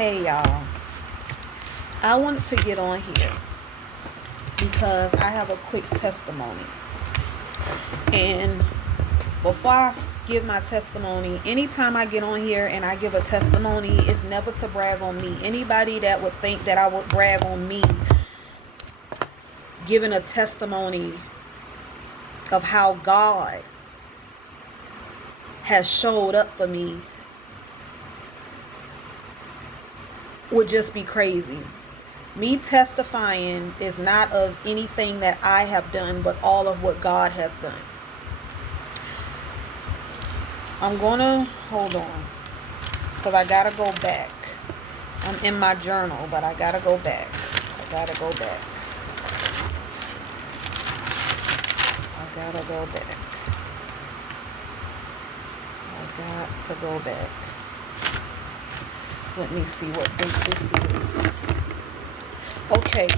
Hey y'all, I wanted to get on here because I have a quick testimony. And before I give my testimony, anytime I get on here and I give a testimony, it's never to brag on me. Anybody that would think that I would brag on me giving a testimony of how God has showed up for me would just be crazy. Me testifying is not of anything that I have done, but all of what God has done. I'm gonna hold on because I gotta go back. I'm in my journal, but I gotta go back. I gotta go back. Let me see what date this is. Okay.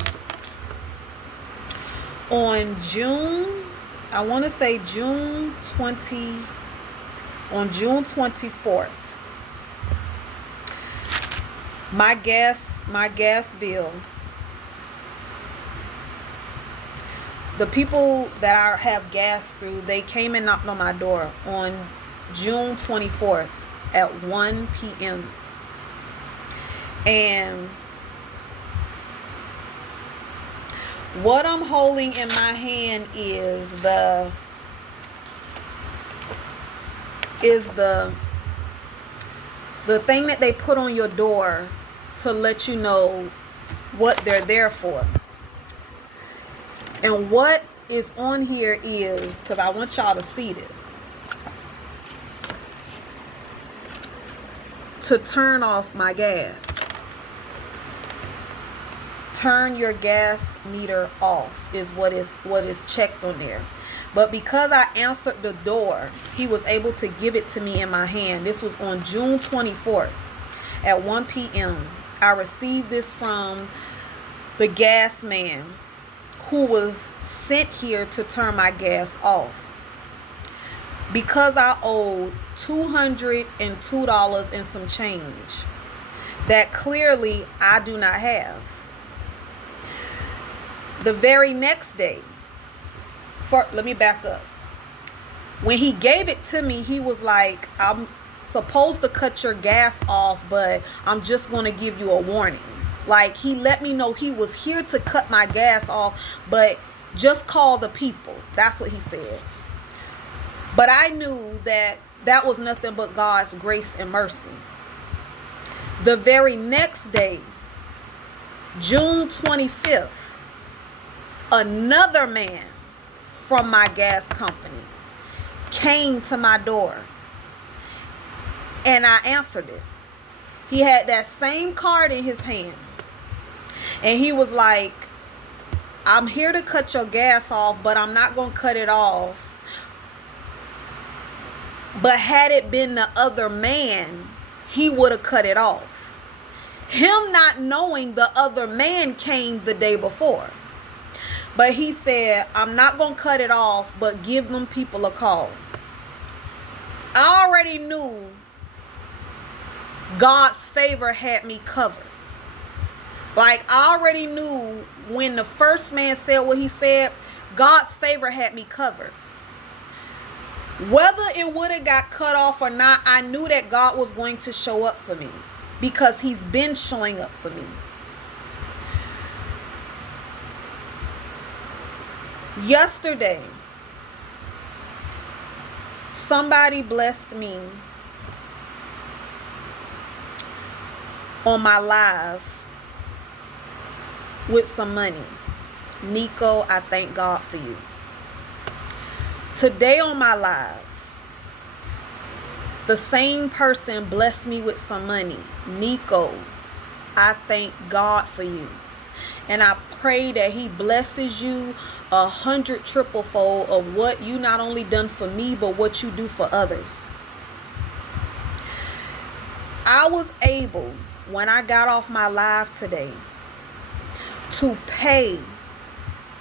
On June 24th, my gas bill, the people that I have gas through, they came and knocked on my door on June 24th at 1 p.m. And what I'm holding in my hand is the thing that they put on your door to let you know what they're there for. And what is on here is, because I want y'all to see this, to turn off my gas. Turn your gas meter off is what is checked on there. But because I answered the door, he was able to give it to me in my hand. This was on June 24th at 1 p.m. I received this from the gas man who was sent here to turn my gas off. Because I owed $202 and some change that clearly I do not have. The very next day, let me back up. When he gave it to me, he was like, I'm supposed to cut your gas off, but I'm just going to give you a warning. Like, he let me know he was here to cut my gas off, but just call the people. That's what he said. But I knew that that was nothing but God's grace and mercy. The very next day, June 25th, another man from my gas company came to my door and I answered it. He had that same card in his hand and he was like, I'm here to cut your gas off, but I'm not going to cut it off. But had it been the other man, he would have cut it off. Him not knowing the other man came the day before. But he said, I'm not going to cut it off, but give them people a call. I already knew God's favor had me covered. Like, I already knew when the first man said what he said, God's favor had me covered. Whether it would have got cut off or not, I knew that God was going to show up for me because he's been showing up for me. Yesterday, somebody blessed me on my live with some money. Nico, I thank God for you. Today on my live, the same person blessed me with some money. Nico, I thank God for you. And I pray that he blesses you 100 triple fold of what you not only done for me, but what you do for others. I was able, when I got off my live today, to pay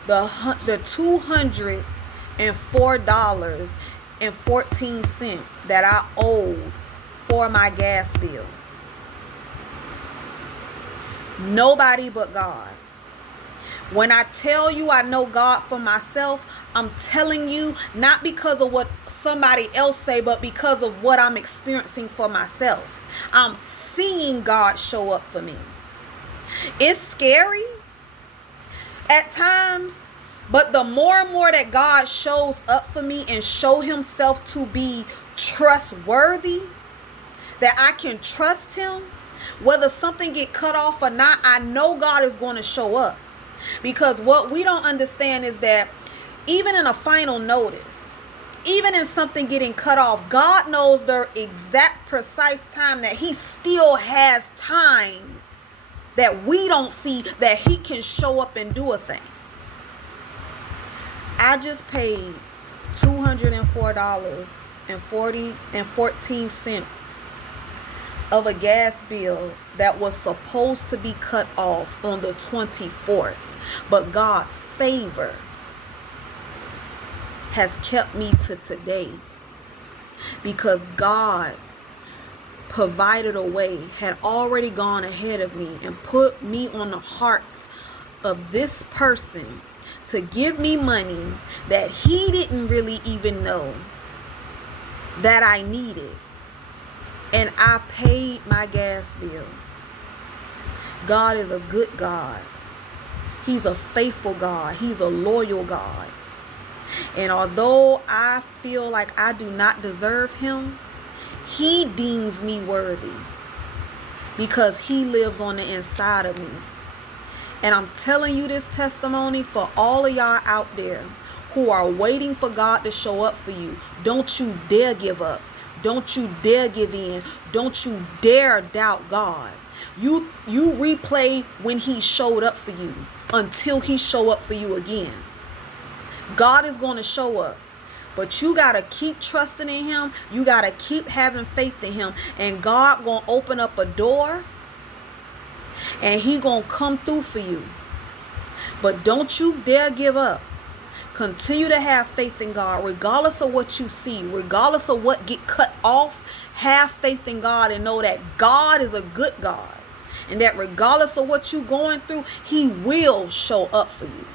the $204.14 that I owed for my gas bill. Nobody but God. When I tell you I know God for myself, I'm telling you not because of what somebody else say, but because of what I'm experiencing for myself. I'm seeing God show up for me. It's scary at times, but the more and more that God shows up for me and show himself to be trustworthy, that I can trust him, whether something get cut off or not, I know God is going to show up. Because what we don't understand is that even in a final notice, even in something getting cut off, God knows the exact precise time that he still has time that we don't see, that he can show up and do a thing. I just paid $204.14 of a gas bill that was supposed to be cut off on the 24th. But God's favor has kept me to today, because God provided a way, had already gone ahead of me and put me on the hearts of this person to give me money that he didn't really even know that I needed. And I paid my gas bill. God is a good God. He's a faithful God. He's a loyal God. And although I feel like I do not deserve him, he deems me worthy because he lives on the inside of me. And I'm telling you this testimony for all of y'all out there who are waiting for God to show up for you. Don't you dare give up. Don't you dare give in. Don't you dare doubt God. You replay when he showed up for you until he show up for you again. God is going to show up. But you got to keep trusting in him. You got to keep having faith in him. And God going to open up a door. And he going to come through for you. But don't you dare give up. Continue to have faith in God. Regardless of what you see. Regardless of what get cut off. Have faith in God and know that God is a good God. And that regardless of what you're going through, he will show up for you.